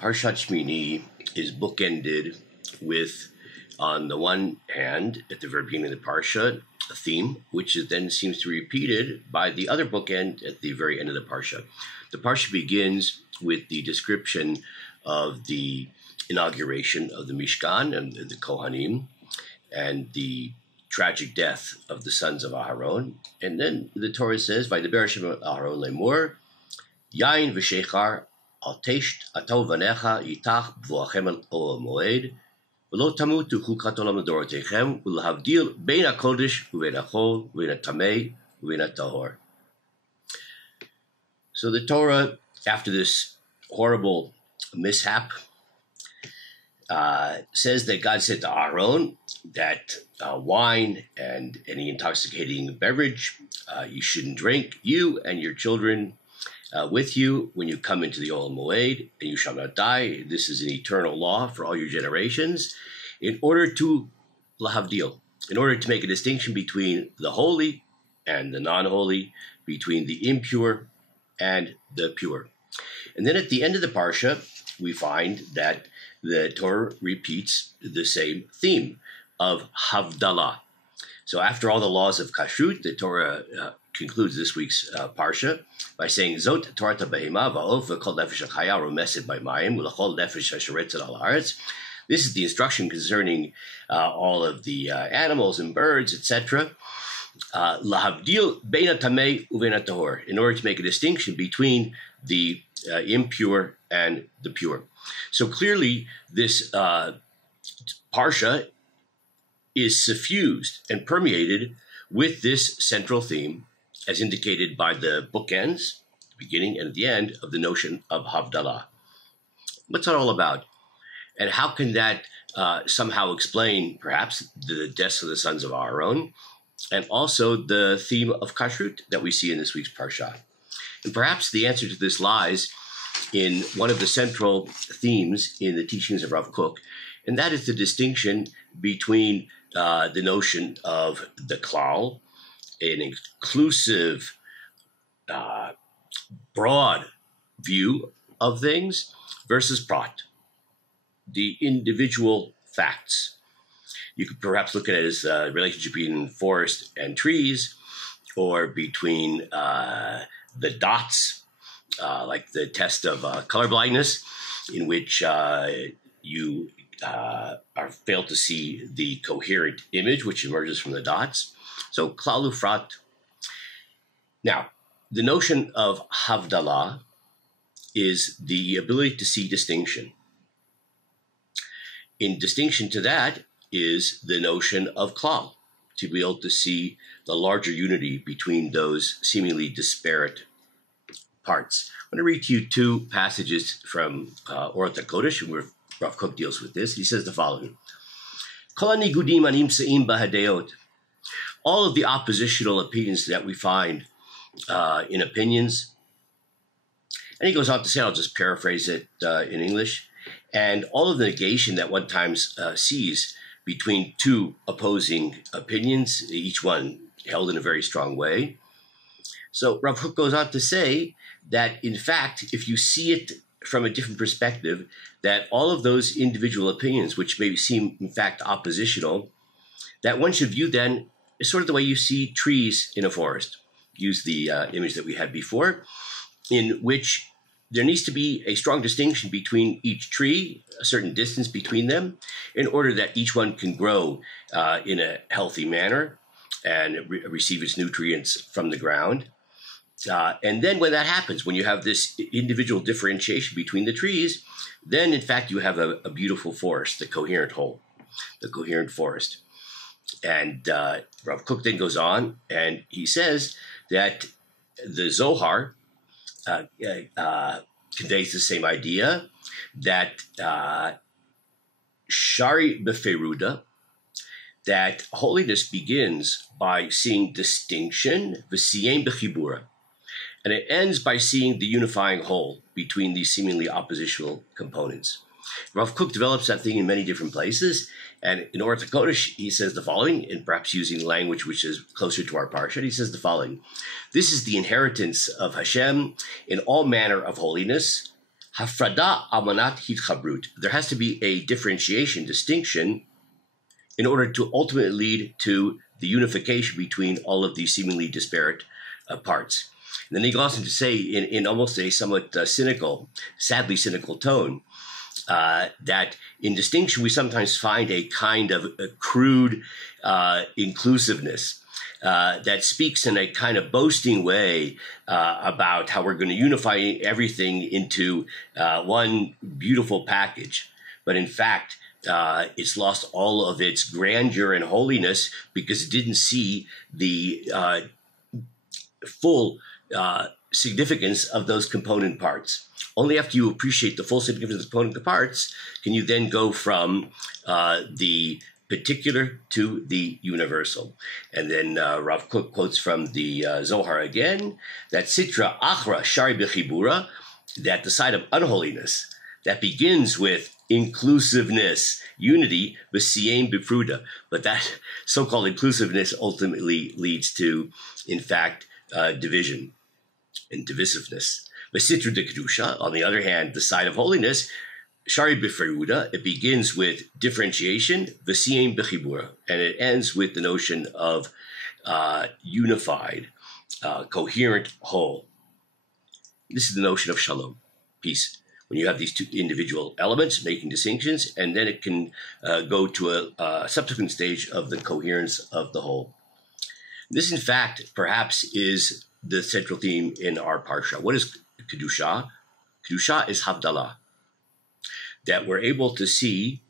Parashat Shemini is bookended with, on the one hand, at the very beginning of the parsha, a theme, which then seems to be repeated by the other bookend at the very end of the parsha. The parsha begins with the description of the inauguration of the Mishkan and the Kohanim, and the tragic death of the sons of Aharon. And then the Torah says, "Vaydaber Hashem el Aharon lemor, Yain v'shechar al tesht atov vanecha yitach b'voachem el ol moed, v'lo tamutu chukat olam l'dorotechem, v'lahavdil bein hakodesh u'bein hachol, u'bein hatamei, u'bein hatahor." So the Torah, after this horrible mishap, says that God said to Aharon that wine and any intoxicating beverage you shouldn't drink, you and your children with you, when you come into the Ol Moed, and you shall not die. This is an eternal law for all your generations, in order to lahavdil, in order to make a distinction between the holy and the non-holy, between the impure and the pure. And then at the end of the parsha, we find that the Torah repeats the same theme of Havdalah. So after all the laws of Kashrut, the Torah concludes this week's parsha by saying, "Zot Torat HaBehema va'of v'kol nefesh hachaya romeset b'mayim u'lachol nefesh hasheretzet al haaretz." This is the instruction concerning all of the animals and birds, etc. Lahavdil bein hatamei u'bein hatahor, in order to make a distinction between the impure and the pure. So clearly, this parsha is suffused and permeated with this central theme, as indicated by the bookends, the beginning and the end, of the notion of Havdalah. What's that all about? And how can that somehow explain, perhaps, the deaths of the sons of Aharon, and also the theme of Kashrut that we see in this week's parsha? And perhaps the answer to this lies in one of the central themes in the teachings of Rav Kook, and that is the distinction between the notion of the klal, an inclusive, broad view of things, versus prat, the individual facts. You could perhaps look at it as a relationship between forest and trees, or between the dots, like the test of color blindness, in which you are failed to see the coherent image which emerges from the dots. So klal ufrat. Now, the notion of Havdalah is the ability to see distinction. In distinction to that is the notion of klal, to be able to see the larger unity between those seemingly disparate parts. I'm going to read to you two passages from Torat HaKodesh, where Rav Kook deals with this. He says the following: "Kol hanigudim hanimtzeim b'hadeot." All of the oppositional opinions that we find in opinions, and he goes on to say, I'll just paraphrase it in English, and all of the negation that one times sees between two opposing opinions, each one held in a very strong way. So Rav Kook goes on to say that, in fact, if you see it from a different perspective, that all of those individual opinions, which may seem, in fact, oppositional, that one should view then is sort of the way you see trees in a forest. Use the image that we had before, in which there needs to be a strong distinction between each tree, a certain distance between them, in order that each one can grow in a healthy manner and receive its nutrients from the ground. And then when that happens, when you have this individual differentiation between the trees, then in fact you have a beautiful forest, the coherent whole, the coherent forest. And Rav Kook then goes on and he says that the Zohar conveys the same idea, that Shari Beferuda, that holiness begins by seeing distinction, v'siyem b'chibura, and it ends by seeing the unifying whole between these seemingly oppositional components. Rav Kook develops that thing in many different places, and in Torat HaKodesh, he says the following, and perhaps using language which is closer to our parsha, he says the following: "This is the inheritance of Hashem in all manner of holiness, Hafrada amanat hitchabrut. There has to be a differentiation, distinction, in order to ultimately lead to the unification between all of these seemingly disparate parts. And then he goes on to say, in almost a somewhat sadly cynical tone, that in distinction we sometimes find a kind of a crude inclusiveness that speaks in a kind of boasting way about how we're going to unify everything into one beautiful package. But in fact, it's lost all of its grandeur and holiness because it didn't see the full significance of those component parts. Only after you appreciate the full significance of the component parts can you then go from the particular to the universal. And then Rav Kook quotes from the Zohar again, that Sitra Achra Shari Bechibura, that the side of unholiness that begins with inclusiveness, unity, V'siyem Befruda, but that so-called inclusiveness ultimately leads to, in fact, division and divisiveness. V'sitra de Kedusha, on the other hand, the side of holiness, Shari Befruda, it begins with differentiation, V'siyem Bechibura, and it ends with the notion of unified, coherent whole. This is the notion of shalom, peace. When you have these two individual elements making distinctions, and then it can go to a subsequent stage of the coherence of the whole. This, in fact, perhaps is the central theme in our parsha. What is Kedusha? Kedusha is Havdalah, that we're able to see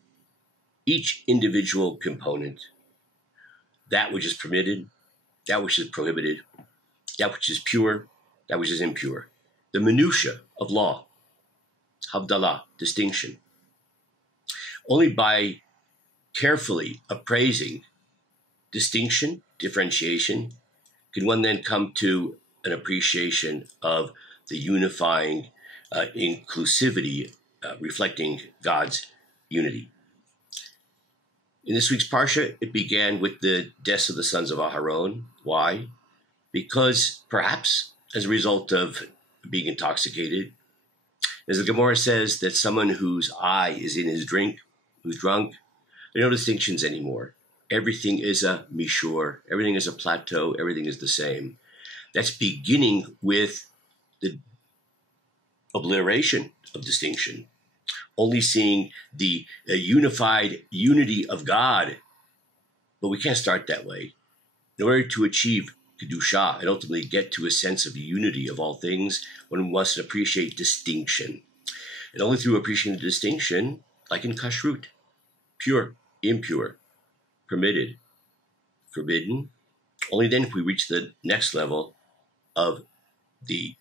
each individual component, that which is permitted, that which is prohibited, that which is pure, that which is impure, the minutiae of law. Havdalah, distinction. Only by carefully appraising distinction, differentiation, can one then come to an appreciation of the unifying inclusivity reflecting God's unity. In this week's parsha, it began with the deaths of the sons of Aharon. Why? Because perhaps as a result of being intoxicated, as the Gemara says, that someone whose eye is in his drink, who's drunk, there are no distinctions anymore. Everything is a mishur, everything is a plateau, everything is the same. That's beginning with the obliteration of distinction, only seeing the unified unity of God. But we can't start that way. In order to achieve Kedusha and ultimately get to a sense of unity of all things, one must appreciate distinction. And only through appreciating the distinction, like in Kashrut, pure, impure, permitted, forbidden, only then can we reach the next level of the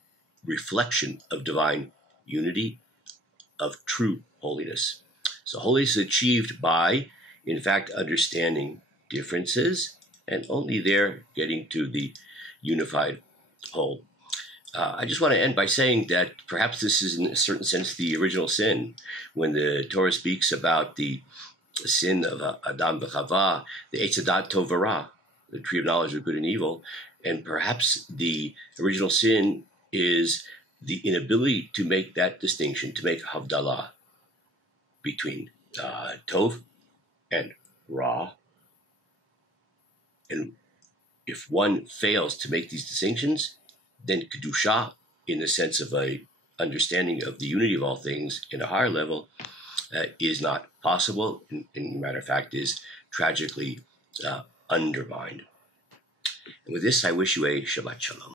reflection of divine unity, of true holiness. So holiness is achieved by, in fact, understanding differences, and only there getting to the unified whole. I just want to end by saying that perhaps this is, in a certain sense, the original sin. When the Torah speaks about the sin of Adam v'Chava, the Eitz Hadat Tov v'Ra, the tree of knowledge of good and evil, and perhaps the original sin is the inability to make that distinction, to make Havdalah between Tov and Ra. And if one fails to make these distinctions, then Kedusha, in the sense of a understanding of the unity of all things in a higher level, is not possible, and matter of fact, is tragically undermined. And with this, I wish you a Shabbat Shalom.